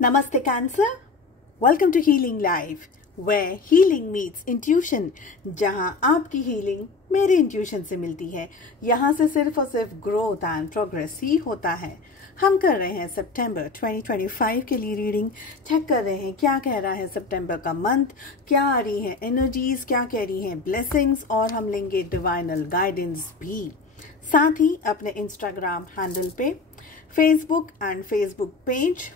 Namaste Cancer. Welcome to Healing Life, where healing meets intuition. जहां आपकी healing मेरे intuition से मिलती है. यहाँ से सिर्फ और सिर्फ growth and progress ही होता है. हम कर रहे हैं सितंबर 2025 के लिए रीडिंग. चेक कर रहे हैं क्या कह रहा है सितंबर का मंथ, क्या आ रही है एनर्जीज, क्या कह रही हैं ब्लेसिंग्स, और हम लेंगे डिवाइनल गाइडेंस भी. साथ ही अपने इंस्टाग्राम हैंडल पे, फेसबुक एंड फेसबुक पेज,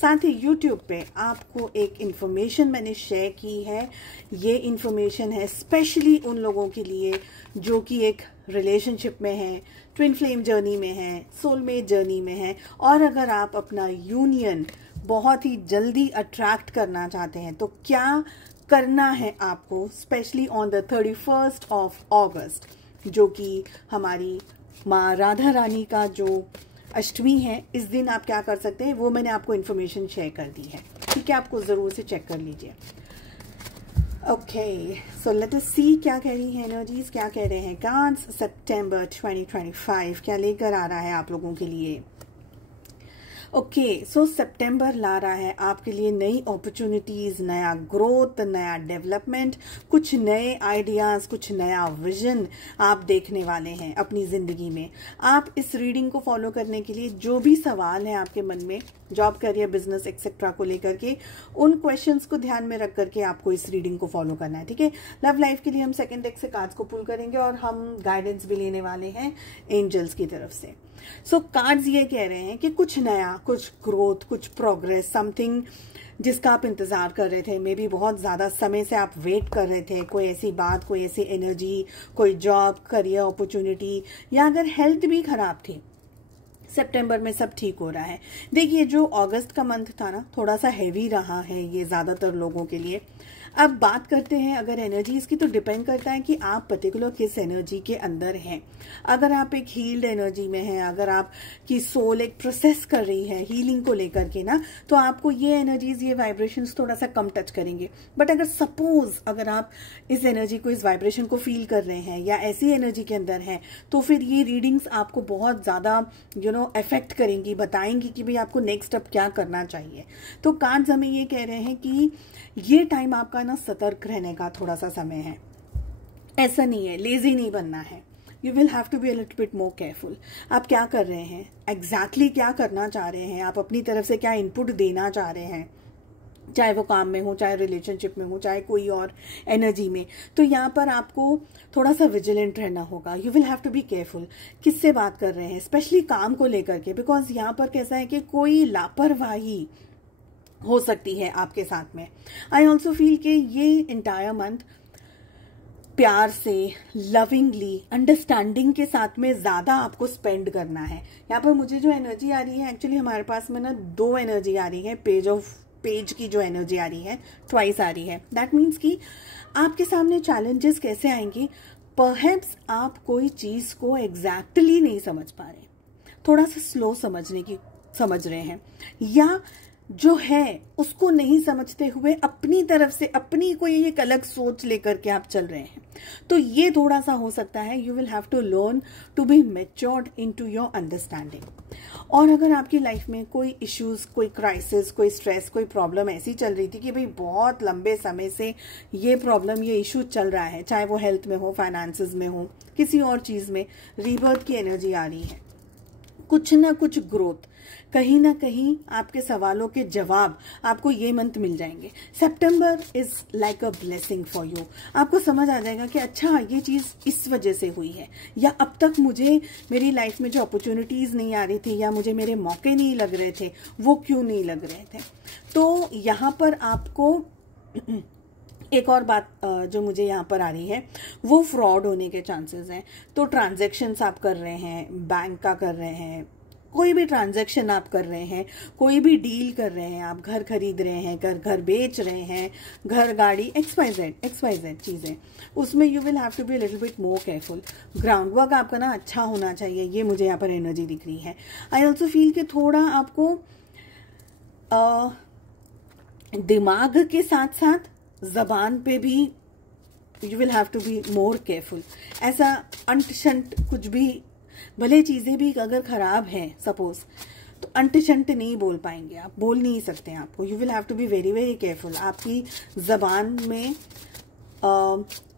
साथ ही यूट्यूब पे आपको एक इन्फॉर्मेशन मैंने शेयर की है. ये इन्फॉर्मेशन है स्पेशली उन लोगों के लिए जो कि एक रिलेशनशिप में हैं, ट्विन फ्लेम जर्नी में हैं, सोलमेट जर्नी में हैं, और अगर आप अपना यूनियन बहुत ही जल्दी अट्रैक्ट करना चाहते हैं तो क्या करना है आपको, specially on the 31st of अगस्त, जो कि हमारी माँ राधा रानी का जो अष्टमी है. इस दिन आप क्या कर सकते हैं वो मैंने आपको इन्फॉर्मेशन शेयर कर दी है. ठीक है, आपको ज़रूर से चेक कर लीजिए. ओके, सो लेट अस सी क्या कह रही है एनर्जीज, क्या कह रहे हैं कार्ड्स. सितंबर 2025 क्या लेकर आ रहा है आप लोगों के लिए. ओके, सो सितंबर ला रहा है आपके लिए नई अपॉर्चुनिटीज, नया ग्रोथ, नया डेवलपमेंट, कुछ नए आइडियाज, कुछ नया विजन आप देखने वाले हैं अपनी जिंदगी में. आप इस रीडिंग को फॉलो करने के लिए जो भी सवाल है आपके मन में, जॉब, करियर, बिजनेस एक्सेट्रा को लेकर के, उन क्वेश्चंस को ध्यान में रख करके आपको इस रीडिंग को फॉलो करना है. ठीक है, लव लाइफ के लिए हम सेकंड डेक से कार्ड्स को पुल करेंगे और हम गाइडेंस भी लेने वाले हैं एंजल्स की तरफ से. सो कार्ड्स ये कह रहे हैं कि कुछ नया, कुछ ग्रोथ, कुछ प्रोग्रेस, समथिंग जिसका आप इंतजार कर रहे थे, मे बी बहुत ज्यादा समय से आप वेट कर रहे थे, कोई ऐसी बात, कोई ऐसी एनर्जी, कोई जॉब, करियर अपॉर्चुनिटी, या अगर हेल्थ भी खराब थी, सितंबर में सब ठीक हो रहा है. देखिए, जो अगस्त का मंथ था ना, थोड़ा सा हैवी रहा है ये ज्यादातर लोगों के लिए. अब बात करते हैं अगर एनर्जीज की, तो डिपेंड करता है कि आप पर्टिकुलर किस एनर्जी के अंदर हैं. अगर आप एक हील्ड एनर्जी में हैं, अगर आप की सोल एक प्रोसेस कर रही है हीलिंग को लेकर के ना, तो आपको ये एनर्जीज, ये वाइब्रेशंस थोड़ा सा कम टच करेंगे. बट अगर सपोज अगर आप इस एनर्जी को, इस वाइब्रेशन को फील कर रहे हैं या ऐसी एनर्जी के अंदर हैं, तो फिर ये रीडिंग्स आपको बहुत ज्यादा इफेक्ट करेंगी, बताएंगी कि भाई आपको नेक्स्ट अब क्या करना चाहिए. तो कार्ड्स हमें ये कह रहे हैं कि ये टाइम आपका ना सतर्क रहने का थोड़ा सा समय है. ऐसा नहीं है, लेजी नहीं बनना है. You will have to be a little bit more careful. आप क्या कर रहे हैं, एग्जैक्टली क्या करना चाह रहे हैं, आप अपनी तरफ से क्या इनपुट देना चाह रहे हैं, चाहे वो काम में हो, चाहे रिलेशनशिप में हो, चाहे कोई और एनर्जी में. तो यहाँ पर आपको थोड़ा सा विजिलेंट रहना होगा. You will have to be careful. किससे बात कर रहे हैं, स्पेशली काम को लेकर के, बिकॉज यहाँ पर कैसा है कि कोई लापरवाही हो सकती है आपके साथ में. आई ऑल्सो फील कि ये इंटायर मंथ प्यार से, लविंगली, अंडरस्टैंडिंग के साथ में ज्यादा आपको स्पेंड करना है. यहाँ पर मुझे जो एनर्जी आ रही है, एक्चुअली हमारे पास में ना दो एनर्जी आ रही है. पेज की जो एनर्जी आ रही है ट्वाइस आ रही है. दैट मीन्स कि आपके सामने चैलेंजेस कैसे आएंगे, परहैप्स आप कोई चीज को एग्जैक्टली नहीं समझ पा रहे, थोड़ा सा स्लो समझ रहे हैं, या जो है उसको नहीं समझते हुए अपनी तरफ से अपनी कोई एक अलग सोच लेकर के आप चल रहे हैं. तो ये थोड़ा सा हो सकता है. You will have to learn to be matured into your understanding. और अगर आपकी लाइफ में कोई इश्यूज, कोई क्राइसिस, कोई स्ट्रेस, कोई प्रॉब्लम ऐसी चल रही थी कि भाई बहुत लंबे समय से ये प्रॉब्लम, ये इश्यू चल रहा है, चाहे वो हेल्थ में हो, फाइनेंसेस में हो, किसी और चीज में, रीबर्थ की एनर्जी आ रही है, कुछ ना कुछ ग्रोथ, कहीं ना कहीं आपके सवालों के जवाब आपको ये मंथ मिल जाएंगे. सितंबर is like a blessing for you. आपको समझ आ जाएगा कि अच्छा ये चीज इस वजह से हुई है, या अब तक मुझे मेरी लाइफ में जो अपॉर्चुनिटीज नहीं आ रही थी, या मुझे मेरे मौके नहीं लग रहे थे, वो क्यों नहीं लग रहे थे. तो यहाँ पर आपको एक और बात जो मुझे यहाँ पर आ रही है, वो फ्रॉड होने के चांसेस हैं. तो ट्रांजैक्शंस आप कर रहे हैं, बैंक का कर रहे हैं, कोई भी ट्रांजैक्शन आप कर रहे हैं, कोई भी डील कर रहे हैं, आप घर खरीद रहे हैं, घर बेच रहे हैं, घर, गाड़ी, XYZ चीजें, उसमें you will have to be little bit more careful. Ground work आपका ना अच्छा होना चाहिए, ये मुझे यहाँ पर एनर्जी दिख रही है. आई ऑल्सो फील कि थोड़ा आपको दिमाग के साथ साथ जबान पे भी you will have to be more careful. ऐसा अंट शंट कुछ भी, भले चीजें भी अगर खराब हैं सपोज, तो अंट शंट नहीं बोल पाएंगे, आप बोल नहीं सकते हैं आपको। You will have to be very very careful. आपकी जबान में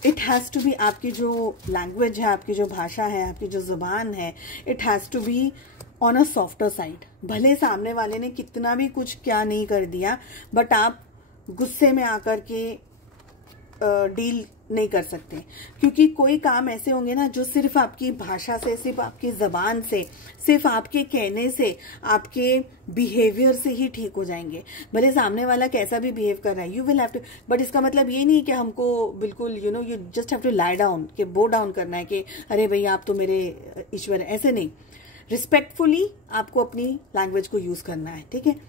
इट हैज़ टू बी, आपकी जो लैंग्वेज है, आपकी जो भाषा है, आपकी जो जुबान है, it has to be on a softer side. भले सामने वाले ने कितना भी कुछ क्या नहीं कर दिया, बट आप गुस्से में आकर के डील नहीं कर सकते, क्योंकि कोई काम ऐसे होंगे ना जो सिर्फ आपकी भाषा से, सिर्फ आपकी जबान से, सिर्फ आपके कहने से, आपके बिहेवियर से ही ठीक हो जाएंगे। भले सामने वाला कैसा भी बिहेव कर रहा है, you will have to, but इसका मतलब ये नहीं कि हमको बिल्कुल you just have to lie down, कि बो डाउन करना है कि अरे भाई आप तो मेरे ईश्वर है, ऐसे नहीं। रिस्पेक्टफुली आपको अपनी लैंग्वेज को यूज करना है, ठीक है।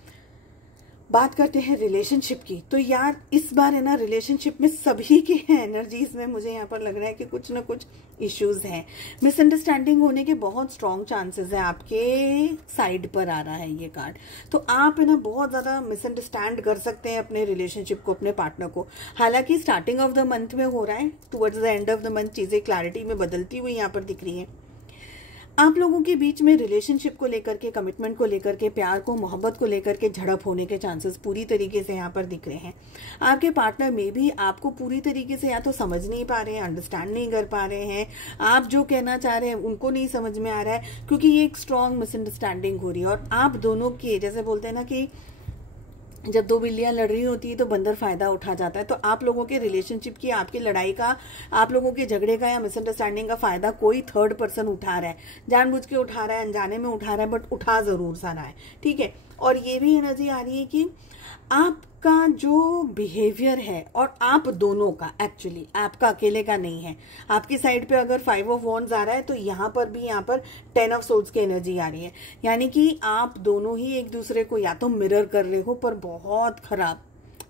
बात करते हैं रिलेशनशिप की। तो यार इस बार है ना, रिलेशनशिप में सभी के एनर्जीज में मुझे यहाँ पर लग रहा है कि कुछ ना कुछ इश्यूज हैं। मिसअंडरस्टैंडिंग होने के बहुत स्ट्रॉन्ग चांसेस हैं, आपके साइड पर आ रहा है ये कार्ड। तो आप है ना बहुत ज्यादा मिसअंडरस्टैंड कर सकते हैं अपने रिलेशनशिप को, अपने पार्टनर को। हालांकि स्टार्टिंग ऑफ द मंथ में हो रहा है, towards the end of the month चीजें क्लैरिटी में बदलती हुई यहाँ पर दिख रही है। आप लोगों के बीच में रिलेशनशिप को लेकर के, कमिटमेंट को लेकर के, प्यार को, मोहब्बत को लेकर के झड़प होने के चांसेस पूरी तरीके से यहाँ पर दिख रहे हैं। आपके पार्टनर में भी आपको पूरी तरीके से या तो समझ नहीं पा रहे हैं, अंडरस्टैंड नहीं कर पा रहे हैं, आप जो कहना चाह रहे हैं उनको नहीं समझ में आ रहा है, क्योंकि ये एक स्ट्रॉन्ग मिसअंडरस्टैंडिंग हो रही है। और आप दोनों के, जैसे बोलते हैं ना कि जब दो बिल्लियां लड़ रही होती है तो बंदर फायदा उठा जाता है। तो आप लोगों के रिलेशनशिप की, आपकी लड़ाई का, आप लोगों के झगड़े का या मिसअंडरस्टैंडिंग का फायदा कोई थर्ड पर्सन उठा रहा है, जानबूझ के उठा रहा है, अनजाने में उठा रहा है, बट उठा जरूर सा रहा है, ठीक है। और ये भी एनर्जी आ रही है कि आपका जो बिहेवियर है, और आप दोनों का, एक्चुअली आपका अकेले का नहीं है। आपकी साइड पे अगर 5 ऑफ वॉन्ड्स आ रहा है तो यहाँ पर भी, यहाँ पर 10 ऑफ सोल्स की एनर्जी आ रही है। यानी कि आप दोनों ही एक दूसरे को या तो मिरर कर रहे हो, पर बहुत खराब,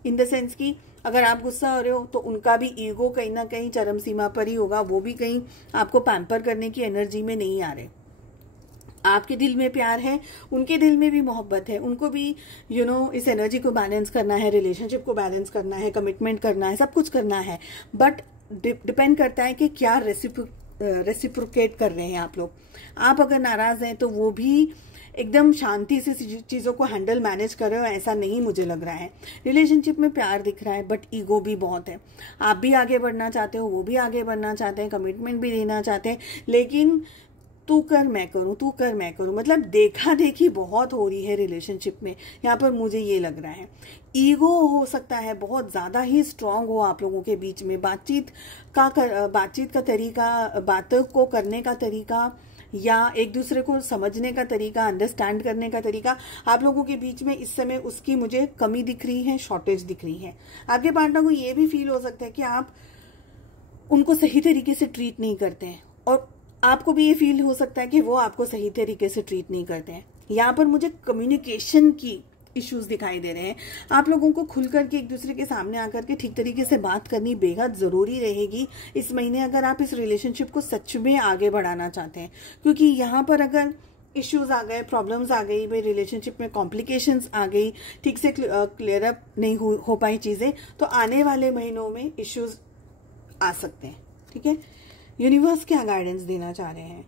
इन द सेंस कि अगर आप गुस्सा हो रहे हो तो उनका भी ईगो कहीं ना कहीं चरम सीमा पर ही होगा, वो भी कहीं आपको पैम्पर करने की एनर्जी में नहीं आ रहे। आपके दिल में प्यार है, उनके दिल में भी मोहब्बत है, उनको भी इस एनर्जी को बैलेंस करना है, रिलेशनशिप को बैलेंस करना है, कमिटमेंट करना है, सब कुछ करना है। बट डिपेंड करता है कि क्या रेसिप्रोकेट कर रहे हैं आप लोग। आप अगर नाराज हैं तो वो भी एकदम शांति से चीजों को हैंडल मैनेज कर रहे हो, ऐसा नहीं मुझे लग रहा है। रिलेशनशिप में प्यार दिख रहा है, बट ईगो भी बहुत है। आप भी आगे बढ़ना चाहते हो, वो भी आगे बढ़ना चाहते हैं, कमिटमेंट भी देना चाहते हैं, लेकिन तू कर मैं करूं, तू कर मैं करूं, मतलब देखा देखी बहुत हो रही है रिलेशनशिप में। यहाँ पर मुझे ये लग रहा है ईगो हो सकता है बहुत ज्यादा ही स्ट्रांग हो आप लोगों के बीच में। बातचीत का तरीका, बातों को करने का तरीका, या एक दूसरे को समझने का तरीका, अंडरस्टैंड करने का तरीका, आप लोगों के बीच में इस समय उसकी मुझे कमी दिख रही है, शॉर्टेज दिख रही है। आपके पार्टनर को ये भी फील हो सकता है कि आप उनको सही तरीके से ट्रीट नहीं करते हैं, और आपको भी ये फील हो सकता है कि वो आपको सही तरीके से ट्रीट नहीं करते हैं। यहाँ पर मुझे कम्युनिकेशन की इश्यूज दिखाई दे रहे हैं। आप लोगों को खुल करके एक दूसरे के सामने आकर के ठीक तरीके से बात करनी बेहद जरूरी रहेगी इस महीने, अगर आप इस रिलेशनशिप को सच में आगे बढ़ाना चाहते हैं। क्योंकि यहाँ पर अगर इश्यूज आ गए, प्रॉब्लम्स आ गई, भाई रिलेशनशिप में कॉम्प्लिकेशंस आ गई, ठीक से क्लियर अप नहीं हो पाई चीजें, तो आने वाले महीनों में इश्यूज आ सकते हैं, ठीक है। यूनिवर्स क्या गाइडेंस देना चाह रहे हैं?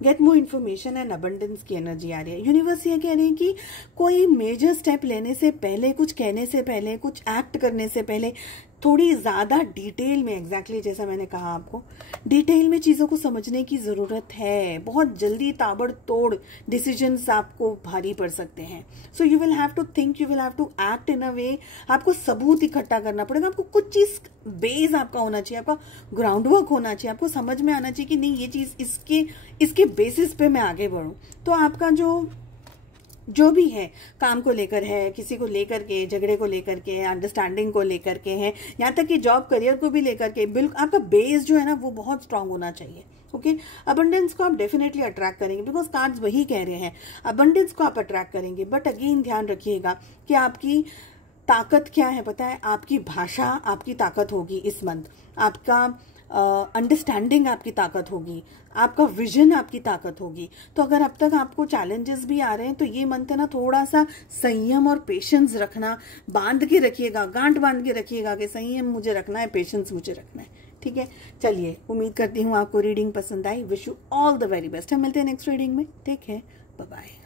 Get more information and abundance की एनर्जी आ रही है। यूनिवर्स ये कह रही है कि कोई मेजर स्टेप लेने से पहले, कुछ कहने से पहले, कुछ एक्ट करने से पहले थोड़ी ज्यादा डिटेल में, एग्जैक्टली जैसा मैंने कहा आपको, डिटेल में चीजों को समझने की जरूरत है। बहुत जल्दी ताबड़तोड़ डिसीजंस आपको भारी पड़ सकते हैं। So you will have to think, you will have to act in a way. आपको सबूत इकट्ठा करना पड़ेगा, आपको कुछ चीज बेस आपका होना चाहिए, आपका ग्राउंड वर्क होना चाहिए, आपको समझ में आना चाहिए कि नहीं ये चीज इसके बेसिस पे मैं आगे बढ़ूं। तो आपका जो भी है, काम को लेकर है, किसी को लेकर के, झगड़े को लेकर के, अंडरस्टैंडिंग को लेकर के है, यहाँ तक कि जॉब करियर को भी लेकर के, बिल्कुल आपका बेस जो है ना वो बहुत स्ट्रांग होना चाहिए। ओके, अबंडेंस को आप डेफिनेटली अट्रैक्ट करेंगे, बिकॉज कार्ड्स वही कह रहे हैं, अबंडेंस को आप अट्रैक्ट करेंगे। बट अगेन ध्यान रखिएगा कि आपकी ताकत क्या है पता है? आपकी भाषा आपकी ताकत होगी इस मंथ, आपका अंडरस्टैंडिंग आपकी ताकत होगी, आपका विजन आपकी ताकत होगी। तो अगर अब तक आपको चैलेंजेस भी आ रहे हैं तो ये मंथ है ना, थोड़ा सा संयम और पेशेंस रखना, बांध के रखिएगा, गांठ बांध के रखिएगा कि संयम मुझे रखना है, पेशेंस मुझे रखना है, ठीक है। चलिए, उम्मीद करती हूँ आपको रीडिंग पसंद आई। Wish you all the very best. हम मिलते हैं नेक्स्ट रीडिंग में। Take care, bye bye.